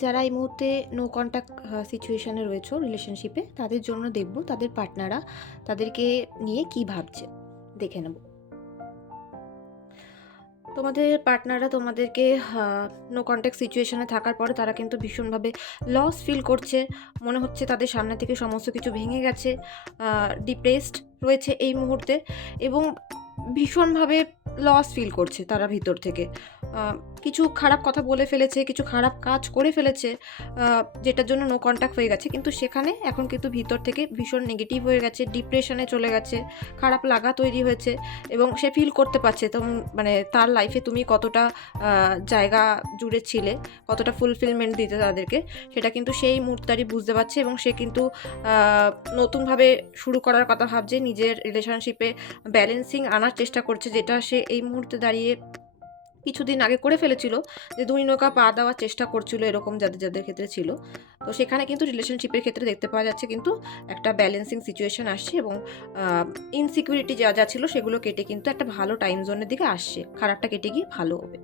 যারা এই মুহূর্তে নো কন্ট্যাক্ট সিচুয়েশনে রয়েছো রিলেশনশিপে, তাদের জন্য দেখব তাদের পার্টনাররা তাদেরকে নিয়ে কি ভাবছে, দেখে নেব। তোমাদের পার্টনাররা তোমাদেরকে নো কন্ট্যাক্ট সিচুয়েশনে থাকার পরে তারা কিন্তু ভীষণভাবে লস ফিল করছে। মনে হচ্ছে তাদের সামনে থেকে সমস্ত কিছু ভেঙে গেছে, ডিপ্রেসড রয়েছে এই মুহূর্তে, এবং ভীষণভাবে লস ফিল করছে তারা ভিতর থেকে। আহ, কিছু খারাপ কথা বলে ফেলেছে, কিছু খারাপ কাজ করে ফেলেছে, যেটার জন্য নো কন্ট্যাক্ট হয়ে গেছে, কিন্তু সেখানে এখন কিন্তু ভিতর থেকে ভীষণ নেগেটিভ হয়ে গেছে, ডিপ্রেশনে চলে গেছে, খারাপ লাগা তৈরি হয়েছে, এবং সে ফিল করতে পারছে মানে তার লাইফে তুমি কতটা জায়গা জুড়ে ছিলে, কতটা ফুলফিলমেন্ট দিতে তাদেরকে, সেটা কিন্তু সেই মুহূর্তটারই বুঝতে পারছে, এবং সে কিন্তু নতুনভাবে শুরু করার কথা ভাবছে, নিজের রিলেশনশিপে ব্যালেন্সিং আনার চেষ্টা করছে, যেটা সে এই মুহূর্তে দাঁড়িয়ে কিছুদিন আগে করে ফেলেছিল, যে দুই নৌকা পা দেওয়ার চেষ্টা করছিল, এরকম যাদের যাদের ক্ষেত্রে ছিল। তো সেখানে কিন্তু রিলেশনশিপের ক্ষেত্রে দেখতে পাওয়া যাচ্ছে কিন্তু একটা ব্যালেন্সিং সিচুয়েশন আসছে, এবং ইনসিকিউরিটি যা যা ছিল সেগুলো কেটে কিন্তু একটা ভালো টাইম জোনের দিকে আসছে, খারাপটা কেটে গিয়ে ভালো হবে।